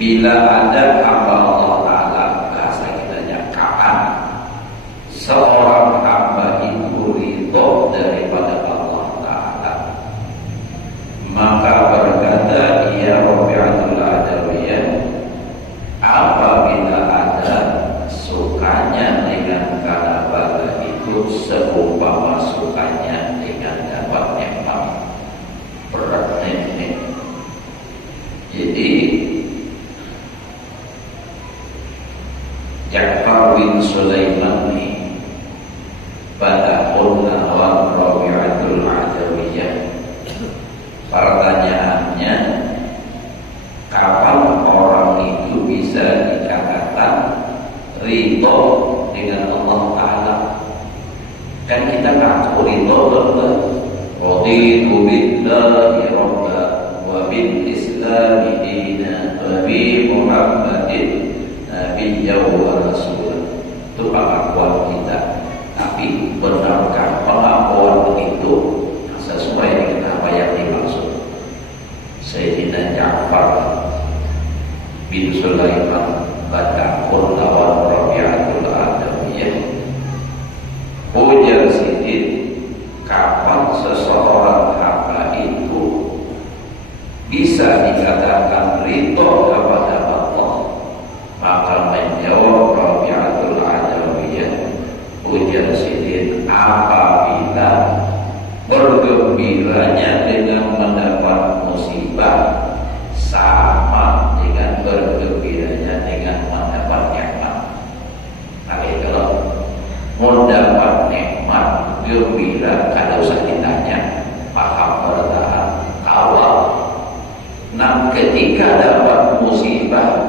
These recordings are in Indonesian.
bila ada hamba Allah Ta'ala, bahasa kitanya kapan seorang hamba itu ridho daripada Allah Ta'ala, maka berkata ia Rabi'atul Adawiyah, apabila ada sukanya dengan kalabaga itu seumpama sukanya dengan dapat nikmat berat nikmat. Jadi Ja'far bin Sulaiman ini pada lawan Rabi'atul Adawiyah, pertanyaannya kapan orang itu bisa dikatakan ridho dengan Allah Ta'ala? Kan kita ngaku ridho Allah, raditu billahi rabba wa bil islami dina wa bi Muhammadin nabiyya wa rasul. Itu pengakuan kita. Tapi benarkah pengakuan itu sesuai dengan apa yang dimaksud? Sayyidina Ja'far bin Sulaiman pada lawan Rabi'atul Adawiyah, ujar Sidin, kapan seseorang hamba itu bisa dikatakan ridho kepada Allah? Maka menjawab Rabi'atul Adawiyah, ujar Sidin, apabila bergembiranya dengan mendapat musibah sama dengan bergembiranya dengan mendapat nikmat. Nah, kalau gembira kalau usah ditanya, paham bertahan kawal. Nah, ketika dapat musibah,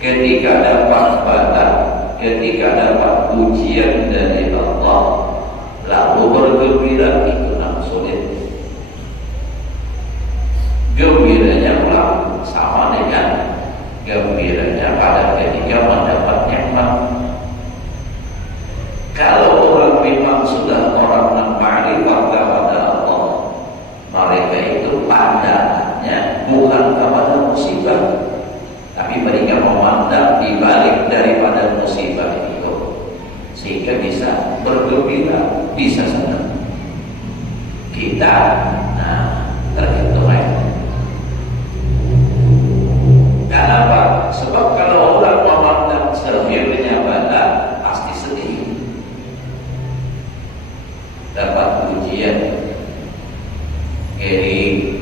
ketika dapat bala, ketika dapat ujian dari Allah, lalu bergembira, itu sulit. Gembiranya ulang sama dengan gembiranya pada ketika mendapat nikmat. Kalau orang memang sudah orang yang ma'rifat kepada Allah, mereka itu pandangannya bukan kepada musibah, tapi mereka memandang di balik daripada musibah itu, sehingga bisa bergembira, bisa senang. Kita, tergantung aja. Kenapa? Sebab kalau orang memandang sehirnya bala, pasti sedih. Dapat ujian, kering,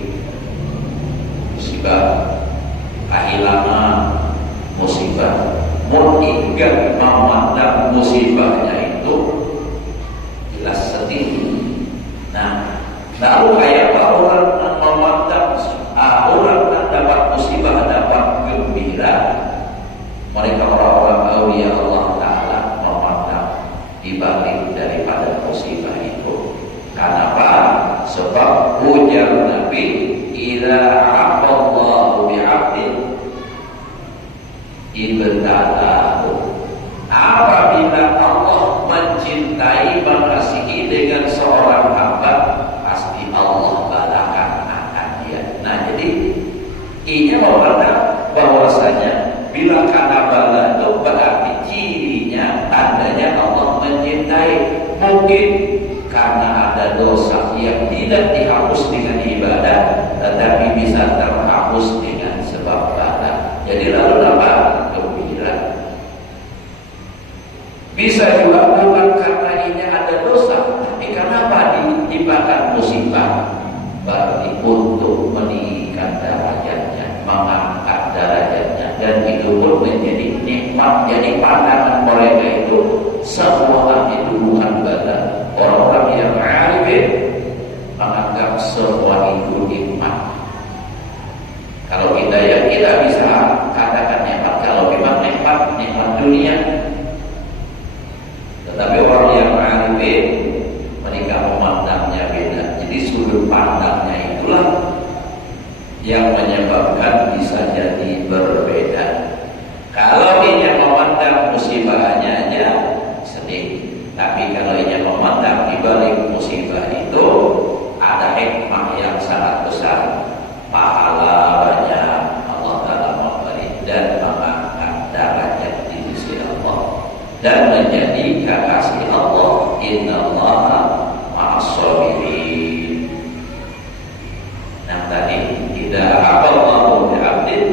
musibah, kehilangan, musibah. Mengingat memandang musibahnya itu jelas sedih. Nah, lalu kayak orang memandang orang yang dapat musibah dapat gembira, mereka orang-orang aulia Allah Ta'ala memandang dibalik daripada musibah itu. Kenapa? Sebab ujar Nabi, idza aqallahu bi'abdin ibtalahu. Apabila Allah mencintai, mengasihi dengan seorang hamba, pasti Allah balakan akan dia. Nah, jadi ini memandang bahwasanya bila karena bala itu berarti cirinya, tandanya Allah mencintai. Mungkin karena ada dosa yang tidak dihapus dengan ibadah, tetapi bisa terhapus dengan sebab bala. Jadi lalu apa? Gembira. Bisa juga bukan karena ini ada dosa, tapi kenapa ditimpakan musibah? Berarti untuk meninggikan derajatnya, mengangkat derajatnya, dan itu pun menjadi nikmat. Jadi pandangan mereka itu semua itu bukan bala. Orang-orang yang arifin menganggap semua itu nikmat. Kalau kita ya tidak bisa katakan nikmat kalau memang nikmat dunia. Tetapi orang yang arifin mereka memandangnya beda. Jadi sudut pandangnya itulah yang menyebabkan bisa jadi berbeda. Kalau ini memandang musibahnya aja sedih, tapi kalau ini memandang di balik musibah itu ada hikmah yang sangat besar, pahala banyak Allah Ta'ala memberi dan mengangkat derajat di sisi Allah dan menjadi kekasih Allah. Innallaha ma'as-sabirin. Nah, tadi tidak aqallahu bi'abdin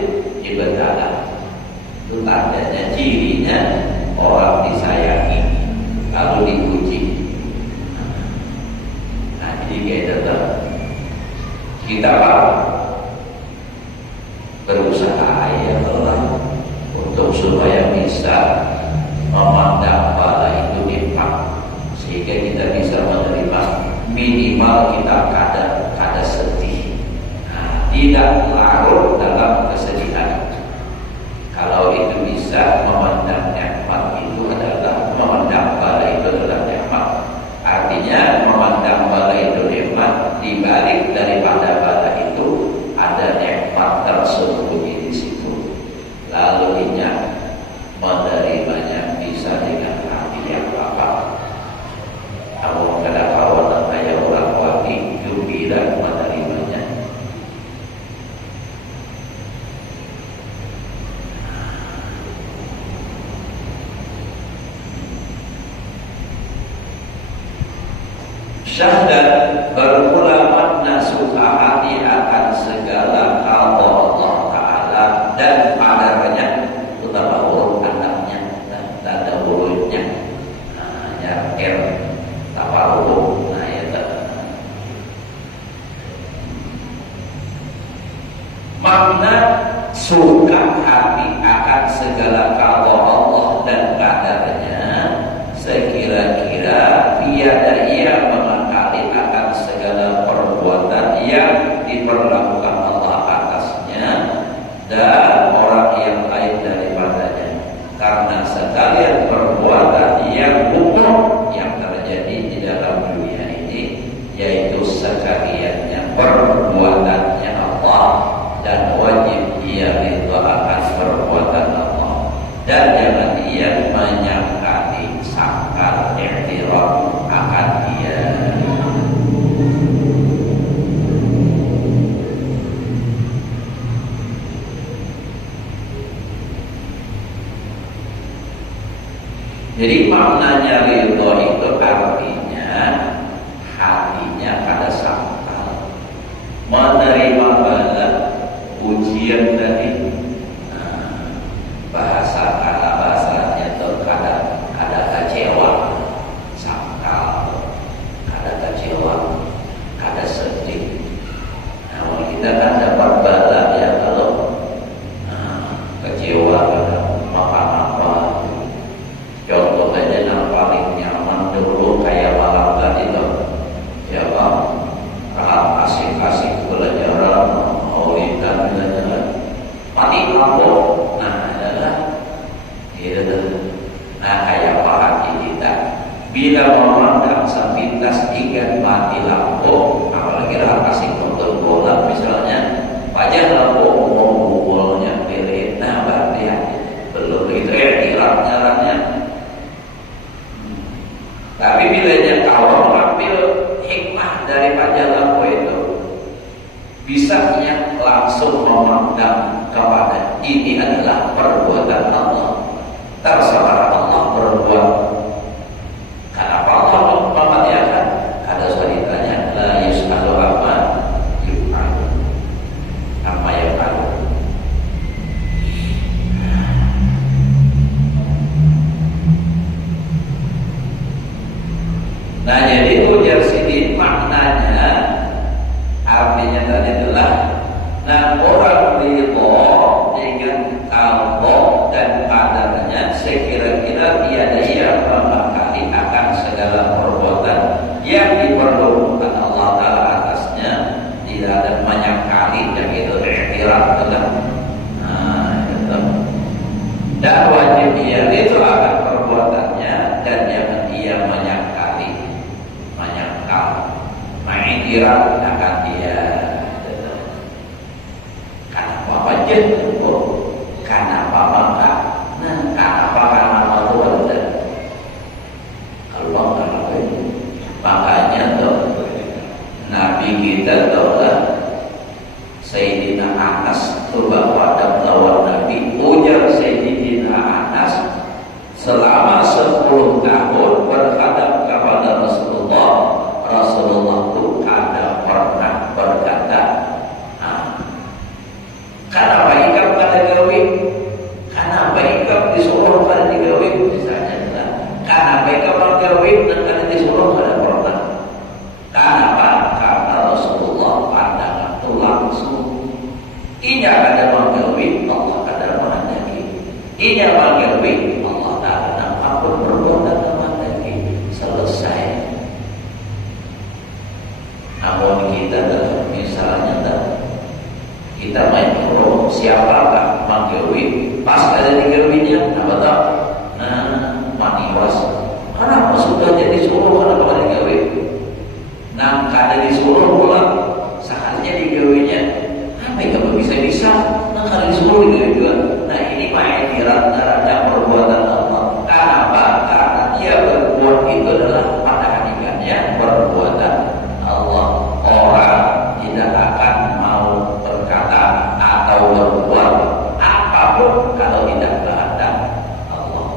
ibtalah. Itu tandanya, cirinya orang disayangi lalu diuji. Nah, jadi kita kita berusaha ya Allah untuk supaya bisa memandang bala itu nikmat, sehingga kita bisa menerima minimal kita kada sedih. Nah, tidak larut dalam kesedihan. Kalau itu bisa memandang nikmat itu adalah memandang bala itu adalah nikmat. Artinya memandang bala itu nikmat, di balik daripada bala itu ada nikmat tersembunyi di situ. Lalu ingat menerimanya bisa dengan hati yang lapang. Namun kadang-kadang kayak orang wali gembira menerimanya. Syahdat bermula makna suka hati akan segala hal Allah Ta'ala dan padarnya, utama huruf anaknya dan tanda hurufnya. Nah, ya tawarruh. Nah, ya makna suka hati akan segala qada Allah dan qadarnya, sekira-kira tiada ia ia mengakali akan segala perbuatan yang diperlakukan Allah atasnya dan orang yang lain daripadanya, karena sekalian perbuatan yang umum yang terjadi di dalam dunia ini, yaitu sekaliannya perbuatannya Allah dan wajib ia ridha akan perbuatan Allah, dan jangan ia menyangkali sangkal i'tiraf akan dia. Jadi maknanya ridho itu artinya hatinya pada sangkal, menerima bala ujian tadi. Bahasanya itu ada kecewa, sangkal, ada kecewa, ada sedih. Nah, kita kan dapat bala ya kalau kecewa makan apa. Contoh saja yang paling nyaman dulu kayak malam tadi tuh, ya Pak, asik-asik belajar, maulidan belajar, mati lampu, nah adalah, gitu. Nah kayak Pak hati kita, bila memandang sepintas ingat mati lampu, apalagi asik nonton bola misalnya, pajak lampu bolanya pilih, nah berarti ya belum begitu ya jalannya. Tapi bilanya kalau mengambil hikmah dari pajak lampu itu, bisanya langsung memandang kepada ini adalah perbuatan Allah. Terserah Allah berbuat. Kenapa Allah mematikan? Ada ceritanya la yus'alu amma yuf'alu. Amma yaf'alu. Nah jadi ujar sini maknanya artinya tadi adalah, nah orang ridho dengan Allah dan kadarnya sekira-kira tiada ia mengakali akan segala perbuatan yang diperlukan Allah Ta'ala atasnya, tidak ada menyangkali yang itu i'tiraf betul. Nah itu. Dan wajib ia itu akan perbuatannya dan jangan ia menyangkali mengikirkan akan dia. Kenapa wajib? Kenapa maka? Nah, kenapa karena Allah Allah kenapa itu? Makanya tuh Nabi kita adalah Sayyidina Anas tuh bahwa ada lawan Nabi, ujar Sayyidina Anas, selama 10 tahun berhadap kepada Rasulullah itu ada pernah berkata, kenapa ikap pada gawin? Kenapa ikap disuruh pada digawin? Misalnya, kenapa ikap pada gawin dan karena disuruh pada pernah? Kenapa? Karena Rasulullah pandangan itu langsung. Inya ada menggawin, Allah ada menghendaki. Inya menggawin, Allah Ta'ala ampun perbuatan menghendaki. Selesai. Namun kita misalnya kita main pro, siapakah menggawi pas ada digawinnya, apa tak? Nah, maniwas. Kenapa sudah jadi suruh kenapa digawi? Nah, kada disuruh pula, seharusnya digawinya. Apa yang bisa? Nah, kada disuruh digawi juga. Nah, ini ma'ikhirat terhadap perbuatan Allah. Kenapa? Karena dia berbuat itu adalah pada hakikatnya perbuatan Allah. Orang tidak akan mau berkata atau berbuat apapun kalau tidak kehendak Allah.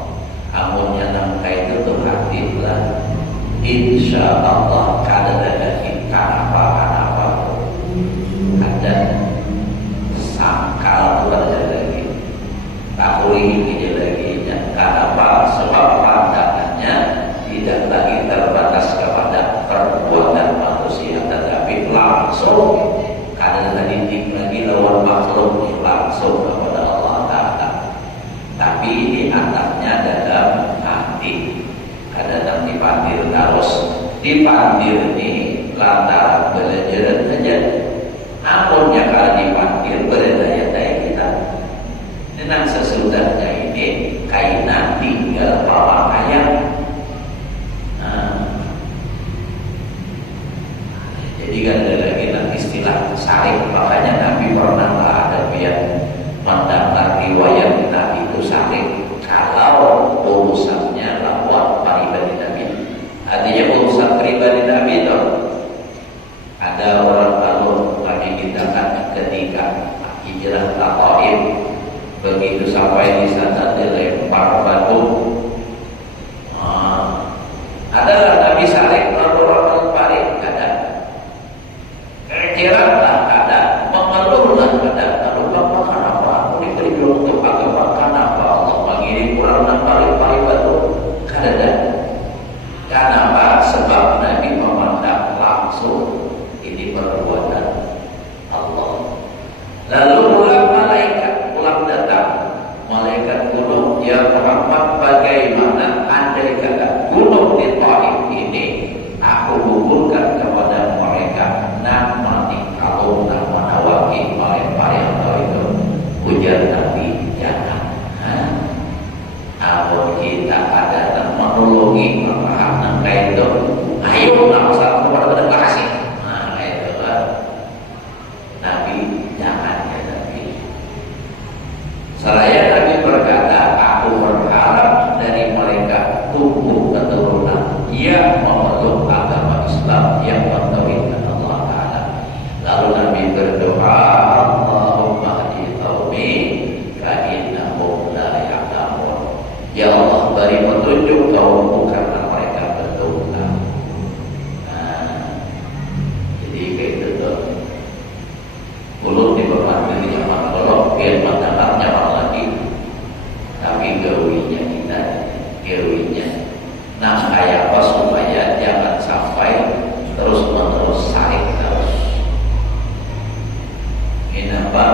Amunnya nangka itu hatilah, insya Allah kada kenapa ada sangkal itu ada lagi, takuri ini lagi. Kenapa? Sebab pandangannya tidak lagi terbatas kepada perbuatan manusia, tetapi langsung kadang didik lagi lawan makhluk langsung kepada Allah Ta'ala. Tapi ini atasnya dalam hati, kadang dipanggil terus dipanggil ini lantaran belajar saja. Namunnya kalau dipanggil berdaya-daya kita. Dan sesudahnya ini kaina tinggal bawa ayam. Jadi kan ada lagi istilah sarik. Makanya Nabi pernah ada biar mendengar riwayat Nabi itu sarik. Kalau urusannya lawan pribadi Nabi, artinya urusan pribadi Nabi itu ada orang lalu Nabi kita kan ketika hijrah ke Taif, begitu sampai di sana dilempar batu. Adalah Nabi saling lalu paling ada, kecillah ada, mengeluhlah ada. Lalu bapak kenapa? Diberi untuk agama kenapa Allah mengirim kurang paling batu? Kada. Kenapa? Sebab Nabi memandang langsung ini perbuatan Allah. Lalu pulang datang malaikat gunung, ya Muhammad, bagaimana andai kata gunung di Taif ini aku hubungkan kepada mereka nama kalau nama nawaki melempar yang itu hujan Nabi jangan. Kalau kita ada menolongi memahami itu, ayo langsung kepada kasih. Itu Nabi jangan ya Nabi. Seraya Nabi berkata, aku berharap dari mereka tumbuh keturunan yang memeluk agama Islam yang bertauhidkan Allah Ta'ala. Lalu Nabi berdoa, Allahumma hadi qaumi fa innahum la ya'lamun. Ya Allah, beri petunjuk kaumku karena mereka belum tahu. Jadi kayak gitu. Mulut dihormati di zaman kolok, biar mendengarnya orang lagi. Tapi gawinya kita, gawinya. Nah, kayak apa supaya jangan sampai terus-menerus saling terus. Ini apa?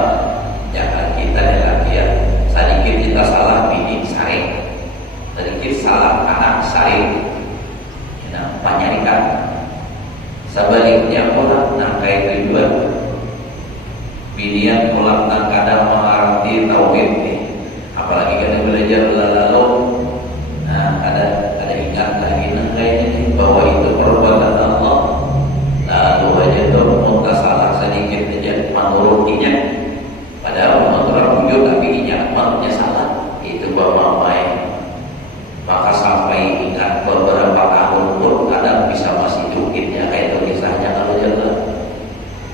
Jangan kita ya. Sedikit kita salah bini saling, sedikit salah anak saling. Nah, penyarikan. Sebaliknya orang nangkai tujuan. Binian pulang dan kadang mengerti tauhid nih, apalagi kadang belajar lalu, ada ingat lagi kayaknya bahwa itu perbuatan Allah, lalu aja tuh muntah salah sedikit aja menurutinya, padahal menurut bujur tapi ingatnya salah, itu bawa main, maka sampai ingat beberapa tahun pun kadang bisa masih jukitnya kayak itu kisahnya kalau jalan.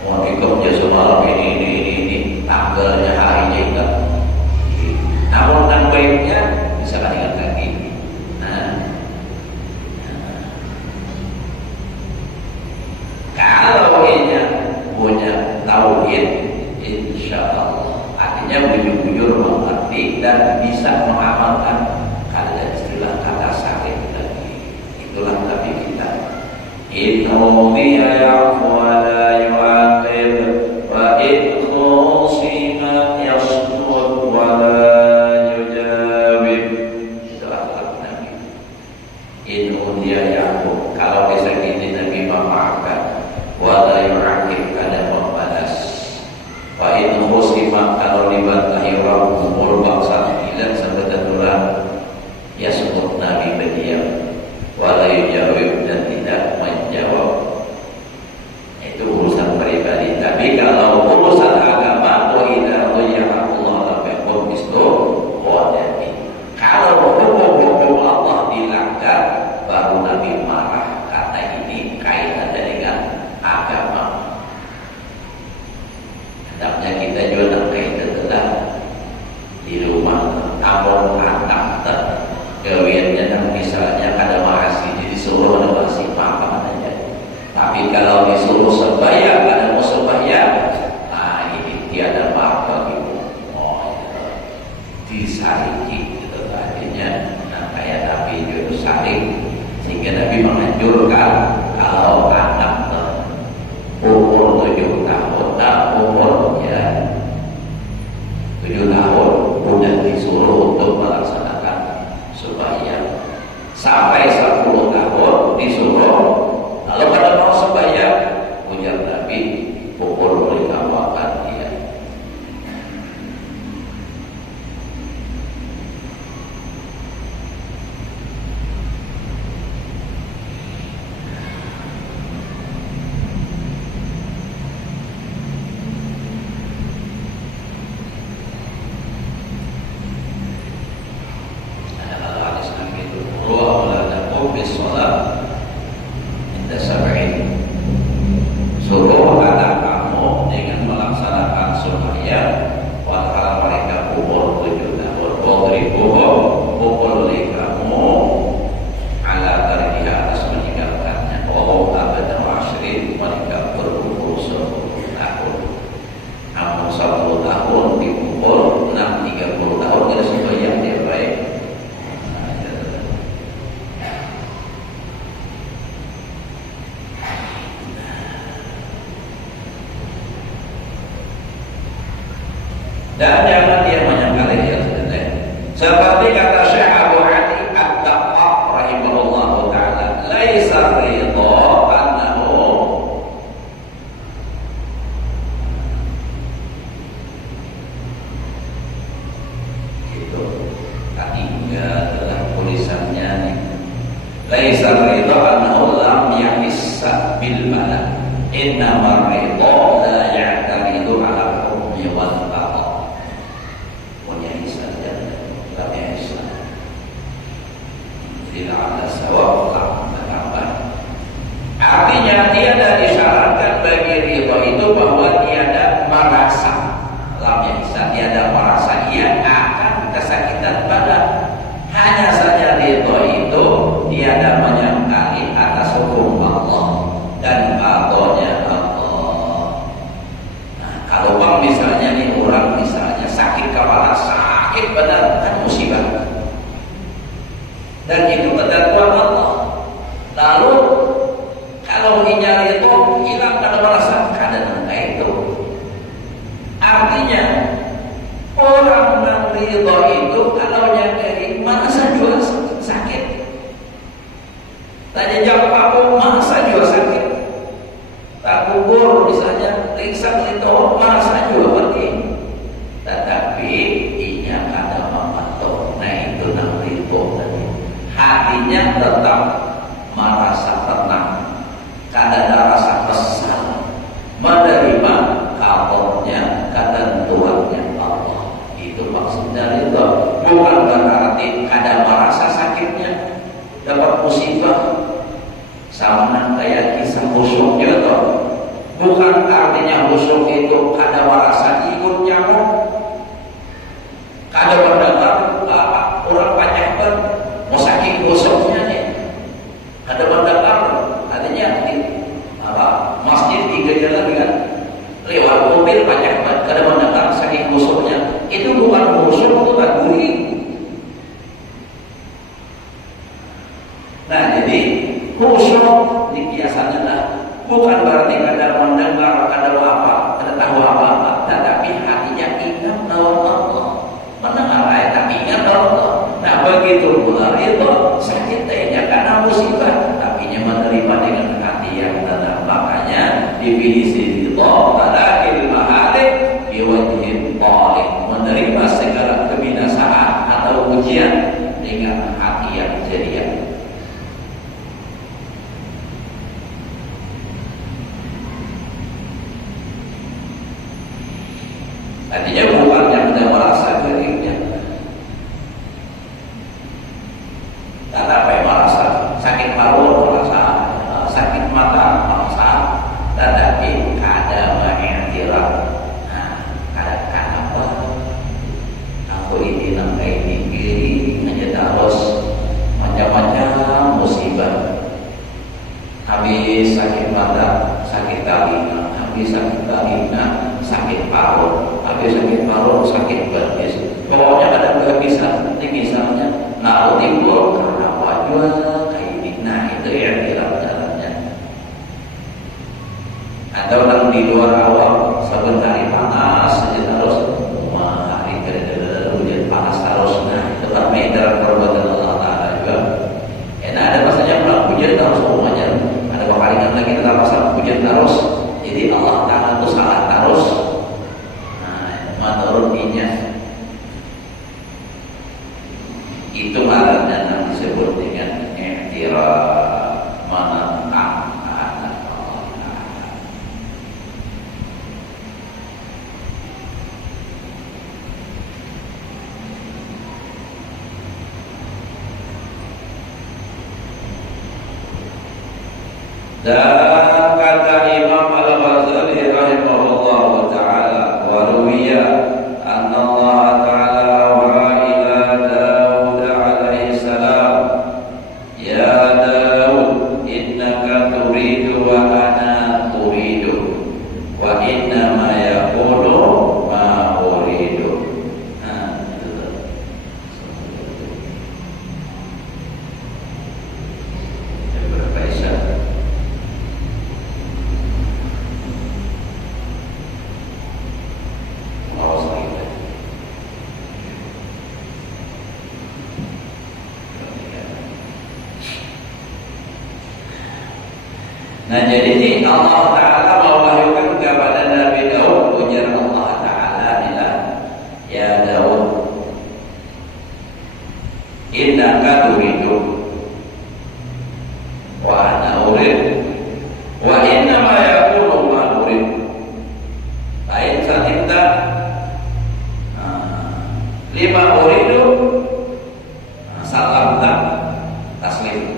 Mau ikut jasa malam ini tanggalnya harinya ingat. Namun kan baiknya bisa kan ingat lagi. Kalau ini punya tauhid, insya Allah artinya bujur-bujur mengerti dan bisa mengamalkan. Ada istilah kata sakit lagi. Itulah Nabi kita. Innahu ya'fu wa la yu'aqib wa in khusima yasmut wa la yujawib. Itulah Nabi. Innahu ya'fu, kalau bisa gini Nabi memaafkan, wa la yu'aqib, kada membalas. Wa in khusima, kalau dibantahi orang umur bangsa hilang sampai tertular, yasmut, Nabi berdiam. Wala yujawib, dan tidak menjawab. Seperti kata Syekh Abu Ali Ad-Daqqaq rahimahullahu taala, laisa ridha annahu itu tadi adalah tulisannya nih. Laisa ridha annahu lam yahissa bil malak. Innama ridha la ya'taridu ala hukmi wal qada. Punya hisab dan lam yahissa. Tidak ada sawab lam menambah. Artinya tiada disyaratkan bagi ridha itu bahwa tiada merasa. Lam yahissa, tiada merasa ia akan kesakitan badan. Hanya saja ridha itu tiada menyangkali atas hukum Allah dan qadanya Allah. Nah, kalau misalnya nih orang misalnya sakit kepala, sakit benar, kan musibah. Dan itu ketentuan Allah. Lalu kalau nyari itu hilang pada merasakan itu. Artinya orang yang ridha itu kalau nyari masa juga sakit. Tanya jawab aku masa juga sakit. Tak kubur misalnya ringsak itu masa juga mati. Tetapi inya ada mamato. Nah itu nak ridha tadi. Hatinya tetap merasa tenang. Kada ada rasa kesal. Menerima kabarnya, ketentuannya Allah. Itu maksudnya ridha. Bukan berarti kada merasa sakitnya, dapat musibah sama kayak kisah khusyuk itu. Bukan artinya khusyuk itu kada merasa ikut nyamuk, kada mendengar orang banyak mau saking khusyuknya nih, kada mendengar. Artinya masjid 3 jalan kan lewat mobil banyak banget, kada mendengar saking khusyuknya. Itu bukan khusyuk, itu takburi. Nah jadi khusyuk di biasanya lah bukan berarti kada mendengar, kada apa, kada tahu apa-apa, tetapi hatinya ingat bahwa Allah. Mendengar ayat tapi ingat Allah. Nah begitu pula itu sakit tehnya karena musibah, tapi menerima dengan hati yang tenang. Makanya definisi ridha talaqil mahalik biwajhin talib, menerima segala kebinasaan atau ujian dengan hati yang ceria. Artinya bukan yang tidak merasa dirinya. Karena apa yang merasa sakit paru, merasa sakit mata, merasa, tetapi ada mengiktiraf. Nah, kadang apa? Aku ini nangkai ini hanya terus macam-macam musibah. Habis sakit mata, sakit telinga, habis sakit telinga, sakit paru, habis sakit paru, sakit betis. Pokoknya ada kehabisan. Ini misalnya, lalu timbul karena wajah kayak ini. Nah itu yang dalam dalamnya. Atau orang di luar awal sebentar panas saja terus, wah hari kedua hujan panas terus. Nah itu kan meter perbuatan Allah Taala juga. Nah ada masanya pulang hujan terus semuanya. Ada kepalikan lagi tetap pasal hujan terus. Jadi Allah Taala itu salah terus. Menurutinya itu malamnya yang disebut dengan i'tiraf, menentang kehendak Allah Ta'ala. Dan kata Imam Al-Ghazali rahimahullah ta'ala, wa ruwiya anna Allah ta'ala wa ila Daud alaihi salam, ya Daud innaka turidu wa ana turidu wa inna ma yaqulu ma uridu. Nah jadi Allah Ta'ala mewahyukan kepada Nabi Daud, ujar Allah Ta'ala inilah, ya Daud, innaka turidu wa ana urid wa innama yakunu ma urid lain satimta lima uridu salam tak taslim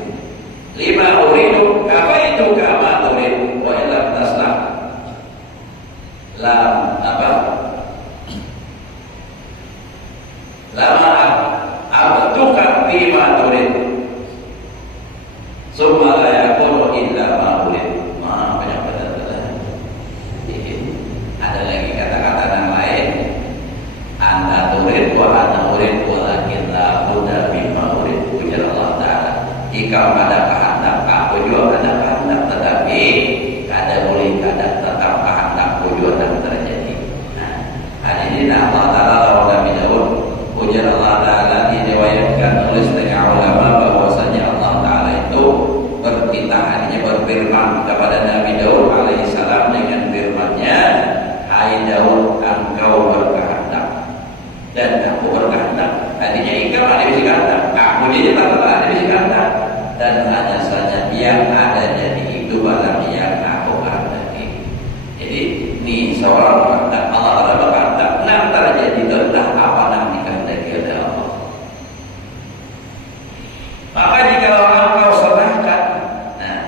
lima uridu kafaitu kama urid wa ilam taslam lam apa lama abtuka bima turid summa la yakunu illa ma urid. Banyak benar-benar. Ada lagi kata-kata yang lain, anta turid wa ana urid walakin la buddha bima urid, ujar Allah Ta'ala. Jika ada kehendak aku juga ada kehendak, tetapi kada boleh kada tetap kehendakku juga akan terjadi. Nah, hari ini Allah Ta'ala lawan Nabi Daud, ujar Allah Ta'ala, diriwayatkan oleh setengah ulama bahwasanya Allah Ta'ala itu berfirman kepada Nabi Daud alaihissalam dengan firman-Nya, hai Daud, engkau berkehendak dan aku berkehendak. Tadinya engkau ada bisa kehendak, aku jadi tak ada bisa kehendak, dan hanya saja yang ada jadi itu barang yang aku kehendaki. Jadi ini seorang kehendak Allah Ta'ala berkehendak, nah terjadi itulah apa yang dikehendaki oleh Allah. Maka jika engkau serahkan, nah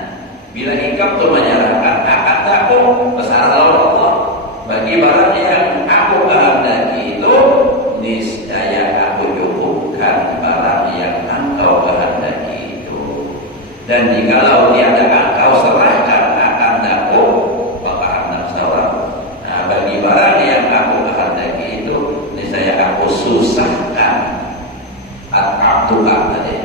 bila engkau itu menyerahkan akan takut besar Allah bagi barang yang aku kehendaki itu, niscaya aku cukupkan barang yang engkau kehendaki itu. Dan jikalau tiada engkau serahkan akan takut maka hendak seorang. Nah bagi barang yang aku kehendaki itu, niscaya aku susahkan at-abtuka tadi.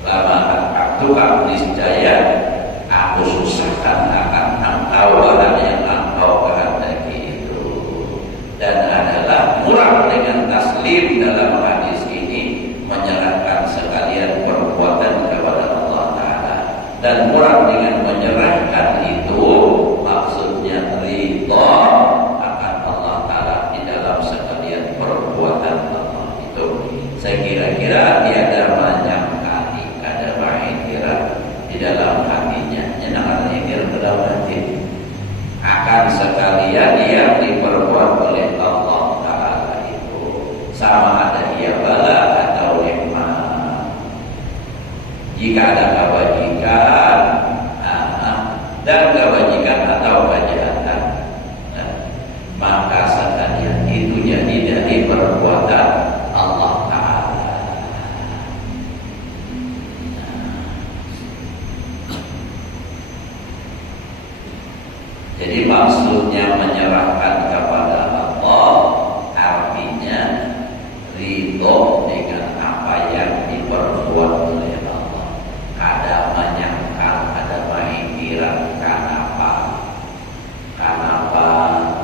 Lama at-abtuka, niscaya aku susahkan akan engkau barang yang engkau kehendaki itu. Dan adalah murah dengan taslim dalam hadis ini, menyerahkan sekalian perbuatan kepada Allah Ta'ala. Dan murah dengan menyerahkan itu maksudnya ridha akan Allah Ta'ala di dalam sekalian perbuatan Allah itu. Saya kira-kira tiada banyak kali ada kira di dalam hatinya, nyenangan yang dalam hati akan sekalian yang diperbuat oleh Allah Ta'ala itu, sama ada ia bala atau nikmat. Jika ada kewajiban dan kewajiban atau kejahatan, maka sekalian itu jadi dari perbuatan Allah Ta'ala. Jadi maksudnya menyerahkan kepada Allah artinya ridho dengan apa yang diperbuat oleh Allah. Ada menyangkal, ada mengira kenapa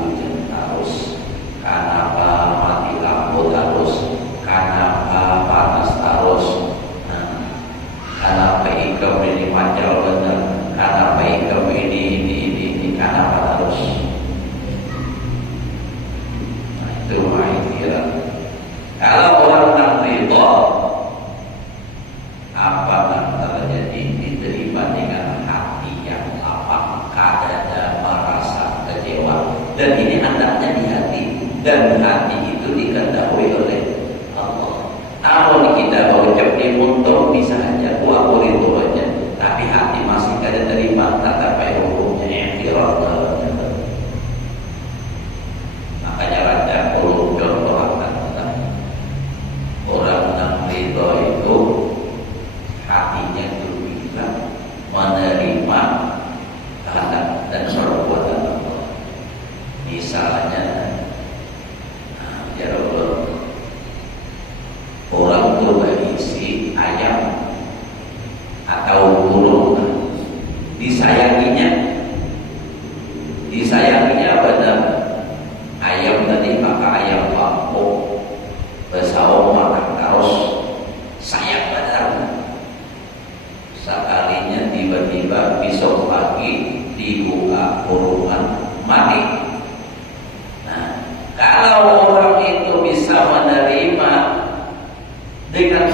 hujan terus, kenapa mati lampu terus, kenapa panas terus, kenapa ikam ini manjal benar, kenapa ikam ini kenapa terus. Nah itu mengira. Kalau orang nak ridho, apa yang terjadi diterima dengan hati yang lapang, kada merasa kecewa. Dan ini hendaknya di hati, dan hati itu diketahui oleh Allah. Namun kita berucap di mulut bisa saja aku ridho aja, tapi hati masih kada terima, tak apa hukumnya yang dirasa. Makanya raja ulun contohkan orang yang ridho itu hatinya itu bisa menerima kehendak dan perbuatan Allah. Misalnya, ya Allah, orang itu berisi ayam atau burung, disayanginya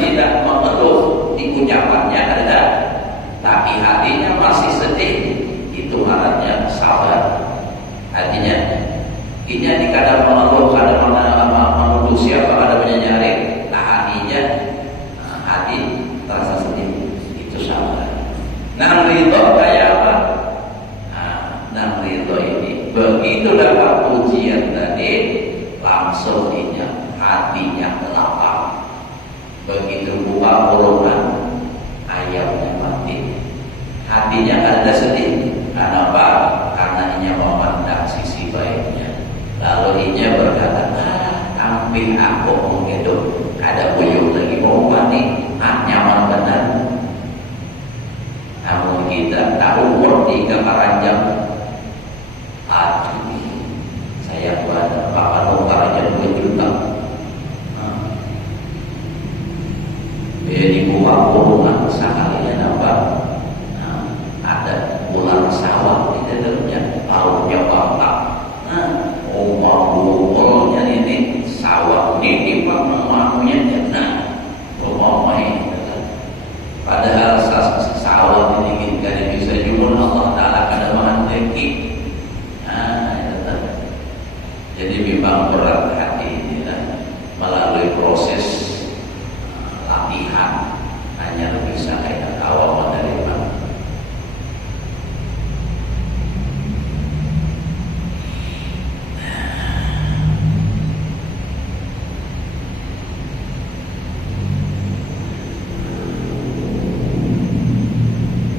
tidak mengeluh di ucapannya ada, tapi hatinya masih sedih, itu artinya sabar. Artinya ini kadang mengeluh, kadang menuduh siapa, kadang menyanyari, nah hatinya hati terasa sedih, itu sabar. Nah ridho kayak apa? Nah ridho ini begitu dapat ujian tadi langsung hatinya lapang. Begitu buka kurungan ayamnya mati, hatinya ada sedih. Karena apa? Karena inya memandang sisi baiknya. Lalu inya berkata, tampil aku mau hidup, ada buyung lagi mau mati, nyaman benar. Namun kita tahu murni ke paranjang, saya buat bapak paranjang 2 juta. Jadi buah kurungan sekalinya nambah. Ada ular sawah di dalamnya, paruhnya bangkak. Umurnya ini sawah ini manunya jenah, rumahnya. Padahal sawah ini kan bisa jual Allah Taala kada menghendaki. Jadi memang berat hati ini melalui proses latihan hanya bisa kita awal menerima.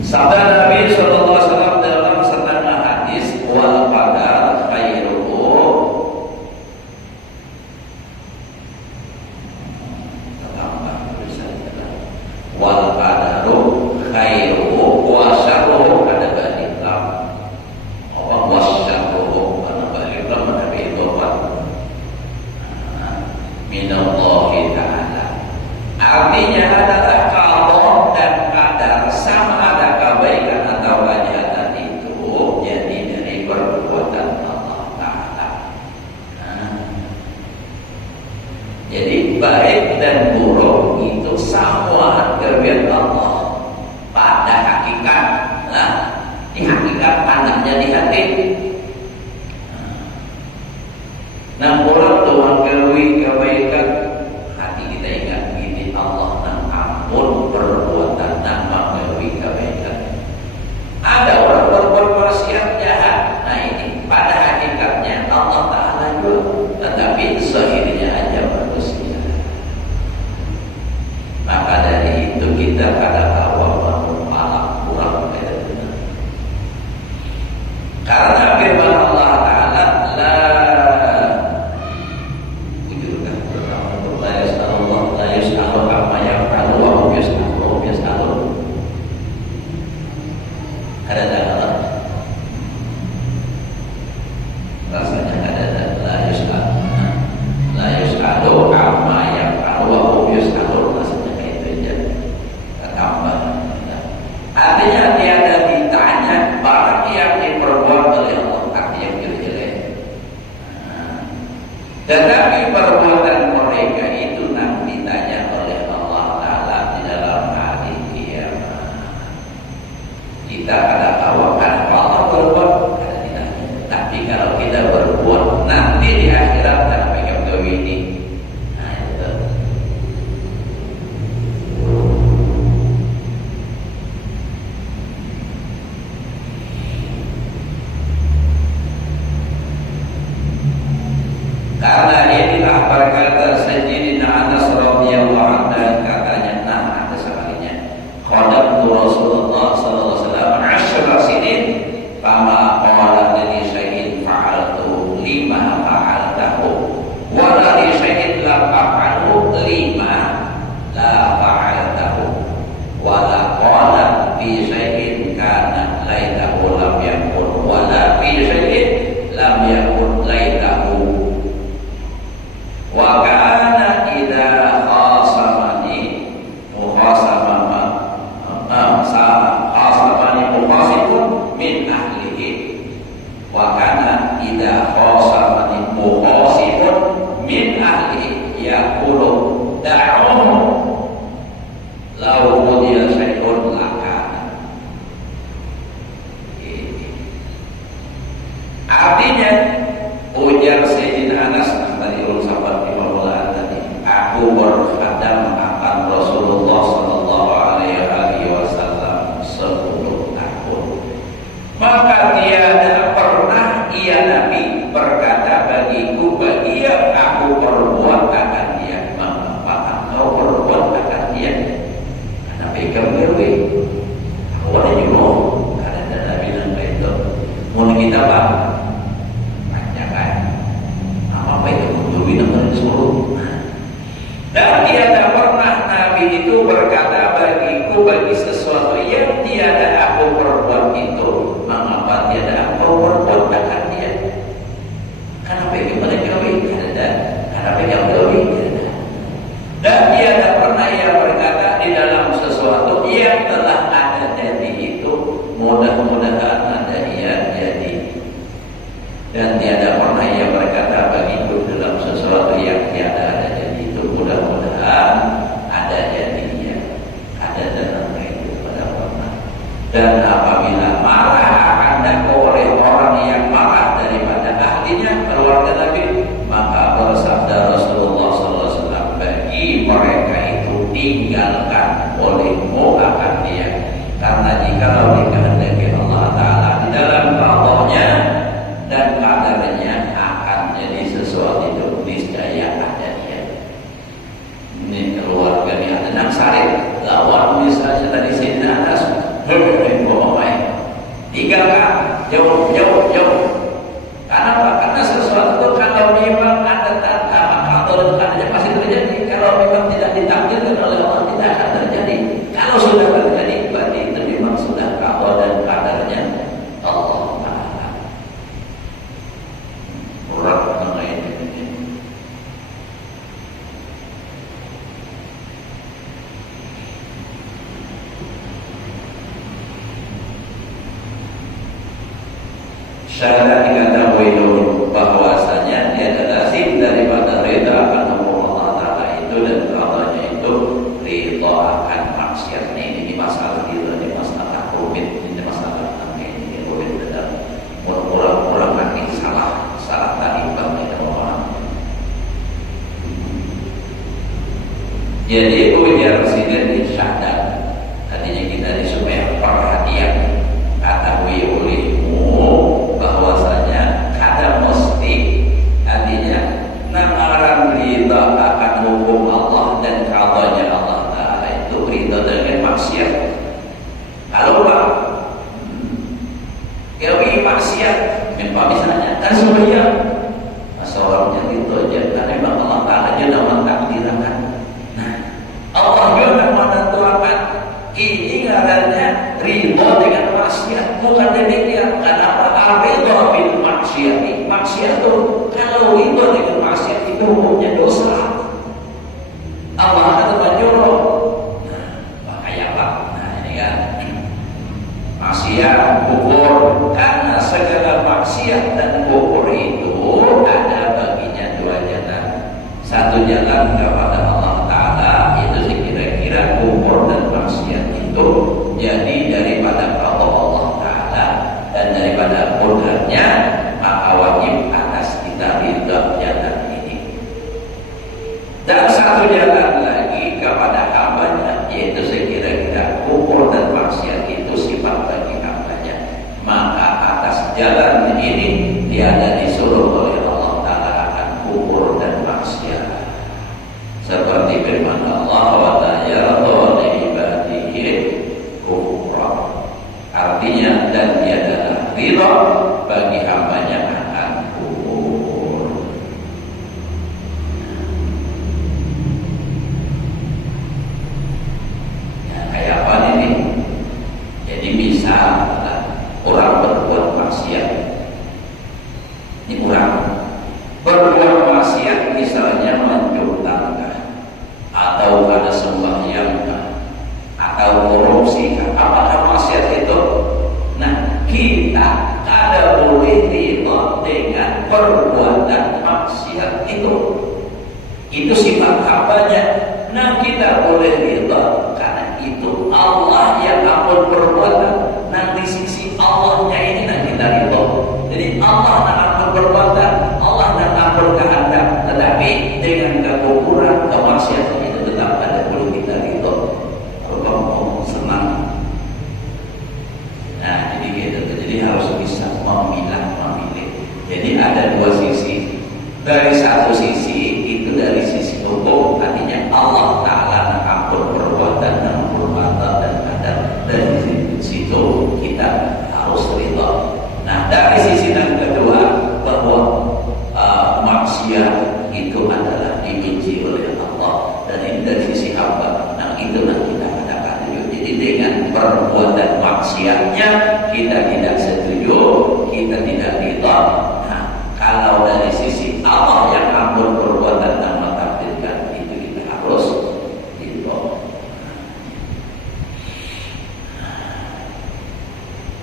Sabda Nabi sallallahu alaihi wasallam dalam setengah hadis, wal qadar khairuhu wal qadaru khairuhu wa syarruhu ada balikam. Apa wa syarruhu ana balikam Nabi itu apa? Minallahi ta'ala. Artinya adalah qada dan qadar sama ada kebaikan atau kejahatan itu jadi dari perbuatan Allah Ta'ala. Jadi baik dan buruk itu sama kebiasaan Allah pada hakikat. Di hakikat anaknya di hati. Nah, orang Tuhan kebaikan hati kita ingat ini Allah dan ampun perbuatan dan mengawi kebaikan. Ada orang berbuat maksiat jahat. Nah ini pada hakikatnya Allah Ta'ala juga, tetapi zahirnya aja manusia. Maka dari itu kita kadang awal bangun malam kurang benar. Karena firman Allah Ta'ala la wujudkan bersama la yas'alullah amma yaf'alu wa hum yas'alun. Ada dalam rasanya ada la yas'alu amma yaf'alu wa hum yas'alun, rasanya kayak itu aja. Kata itu berkata, bagiku bagi sesuatu yang tiada aku perbuat itu, mengapa tiada aku perbuat akan dia? Karena bagi mereka ada, karena bagi mereka dan tiada pernah ia berkata di dalam sesuatu yang telah ada jadi itu, mudah-mudahan ada ia jadi. Dan tiada pernah ia berkata bagiku dalam sesuatu yang tiada ada jadi itu, mudah-mudahan ada jadinya. Ada dalam itu pada pernah. Dan apabila marah akan dakwah oleh orang yang marah daripada ahlinya, keluarga Nabi, maka bersabda Rasulullah SAW, bagi mereka itu tinggalkan olehmu akan dia. Karena jikalau dikehendaki Allah Ta'ala di dalam qadanya dan kadarnya akan jadi sesuatu itu niscaya ada dia. Ini keluarga dia tenang sarit lawan misalnya dari sini atas tinggalkan jauh. Kenapa? Karena sesuatu itu kalau memang ada tanda maka kadarnya pasti terjadi. Kalau memang tidak ditakdirkan oleh Allah tidak akan terjadi. Kalau sudah terjadi berarti itu memang sudah qada dan kadarnya Allah Ta'ala. Berat mengenai ini. Syarat diketahui dulu bahwasanya dia adalah sim daripada rida akan Allah Ta'ala itu, dan qadanya itu ridha akan maksiat. Ini masalah ridha, ini masalah rumit, ini masalah ini rumit dan orang-orang makin salah tadi bagi orang. Jadi ujar presiden di syahadat tadinya kita disuruh perhatian ketahui olehmu bahwasanya kada mesti, artinya namaran ridha akan hukum Allah dan qadanya Allah Ta'ala itu ridha dengan maksiat. Kalau Pak gawi maksiat memang misalnya kan supaya masalahnya itu aja karena memang Allah Ta'ala juga mentakdirkan. Nah, Allah juga menentukan ini ngarannya ridha dengan maksiat, bukan demikian. Kenapa? Ridha bil maksiat. Maksiat itu kalau ridha dengan maksiat itu hukumnya dosa. Allah akan menyuruh. Nah, makanya Pak. Nah, ini kan maksiat, kufur. Karena segala maksiat dan kufur itu ada baginya dua jalan. Satu jalan kepada Allah Ta'ala, itu sekira-kira kufur dan maksiat itu jadi daripada qada Allah Ta'ala dan daripada qadanya, maka wajib atas kita ridha jalan ini. Dan satu jalan lagi kepada hambanya, yaitu sekira-kira kufur dan maksiat itu sifat bagi hambanya, maka atas jalan ini tiada disuruh oleh Allah Ta'ala akan kufur dan maksiat. Seperti firman Allah, wa ta'ala li ibadihi kufra. Artinya dan dia adalah ridha bagi hambanya akan kufur. Ya, kayak apa ini? Jadi misal orang berbuat maksiat. Ini orang berbuat maksiat misalnya mencurtangkan atau ada sembahyang atau korupsi, apakah maksiat itu? Nah, kita ada boleh ridha dengan perbuatan maksiat itu. Itu sifat hambanya. Nah, kita boleh ridha karena itu Allah yang ampun perbuatan. Nah, di sisi Allahnya ini nah kita ridha. Jadi Allah yang ampun perbuatan, Allah yang ampun kehendak, tetapi dengan kekufuran, kemaksiatan itu tetap ada perlu kita ridha. Kalau senang. Nah, jadi gitu. Jadi harus bisa memilih. Jadi ada dua sisi. Dari satu sisi itu dari sisi hukum, artinya Allah Ta'ala ampun perbuatan dan ampun mata dan kadar. Dari situ itulah kita katakan itu. Jadi dengan perbuatan maksiatnya kita tidak setuju, kita tidak ridha. Nah, kalau dari sisi Allah yang ampun perbuatan dan mentakdirkan, itu kita harus ridha.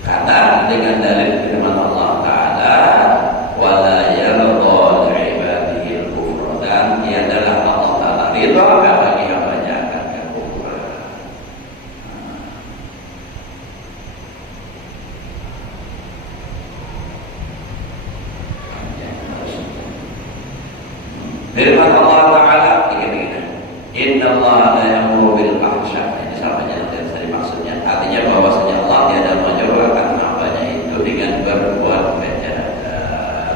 Karena dengan dalil firman Allah Ta'ala, wala yarda li'ibadihi al-kufra, dan ia adalah Allah Ta'ala ridha bagi hambanya akan kekufuran. Firman Allah Ta'ala begini, inna Allah la ya'muru bil fahsya. Ini sahabatnya dari maksudnya, artinya bahwasanya Allah tiada menyuruhkan hambanya itu dengan berbuat kejahatan,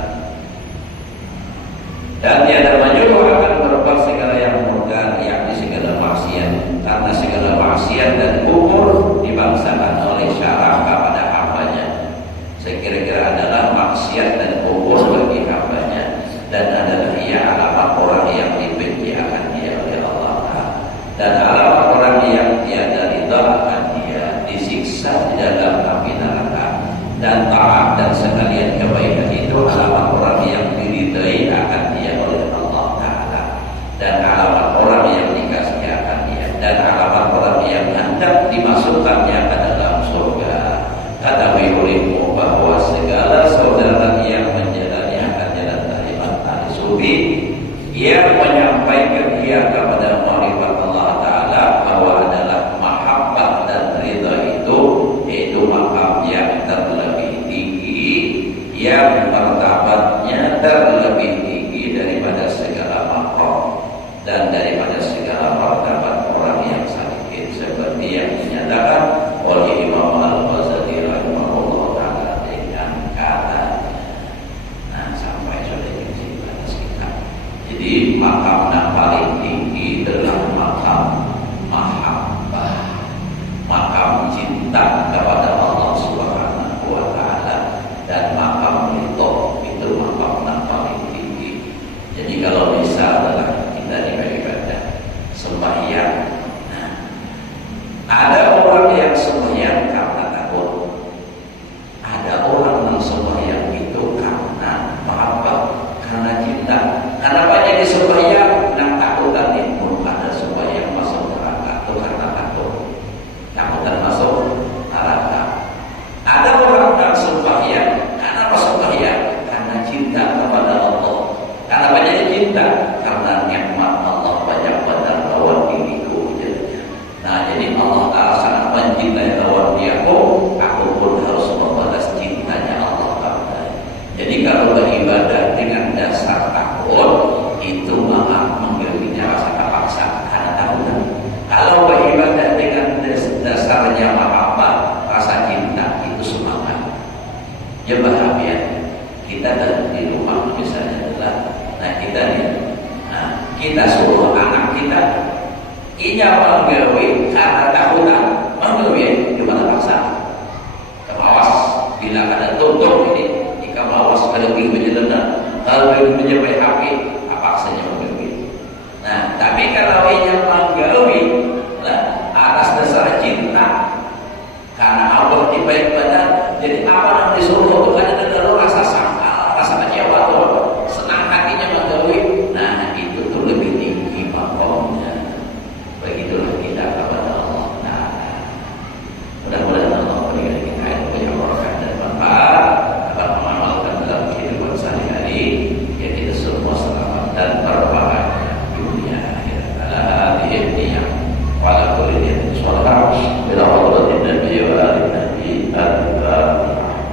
dan tiada menyuruh akan berbuat segala yang murka, yakni segala maksiat, karena segala maksiat dan kufur dibangsakan oleh syara kepada hambanya. Sekira-kira adalah maksiat dan kufur bagi hambanya, dan adalah ia alamat orang yang dibenci akan dia oleh Allah, dan alamat orang yang tiada ridha akan dia, disiksa di dalam api neraka. Dan taat dan sekalian kebaikan itu alamat orang yang diridai akan dia oleh Allah Ta'ala, dan alamat orang yang dikasihi akan dia, dan alamat orang yang hendak dimasukkannya ke dalam surga. Ketahui olehmu bahwa segala saudara yang menjalani akan jalan tali sufi, yang menyampaikan ia kepada ma'rifat Allah Ta'ala bahwa adalah mahabbah dan ridha itu makam yang terlebih tinggi, yang martabatnya terlebih tinggi daripada segala makam dan daripada segala martabat orang yang sakit, seperti yang dinyatakan oleh Imam Al-Ghazali rahimahullah ta'ala dengan kata. Nah, sampai sudah di batas kita. Jadi makam yang paling tinggi adalah makam mahabbah, makam cinta kepada Allah Subhanahu wa Ta'ala, dan makam ridha itu makam yang paling tinggi. Jadi kalau bisa adalah kita ibadah sembahyang. Nah, ada orang yang sembahyang karena takut, ada orang yang sembahyang itu karena mahabbah, karena cinta. Karena banyak di sembahyang yang takutan itu, ada sembahyang masuk neraka itu karena takut, takutan masuk neraka. Ada orang yang sembahyang karena sembahyang karena cinta kepada Allah, karena banyak cinta, karena nikmat Allah banyak pada lawan diriku. Nah, jadi Allah Ta'ala sangat mencintai lawan diriku, aku pun harus membalas cintanya Allah Ta'ala. Jadi kalau beribadah dengan dasar takut, itu malah menggeraknya rasa terpaksa karena takutan. Kalau beribadah dengan dasarnya mahabbah, rasa cinta, itu semangat. Ya bahagia. Kita di rumah misalnya adalah, nah kita nih, kita suruh anak kita ia menggawe karena takutan, menggawe gimana paksa. Awas bila ada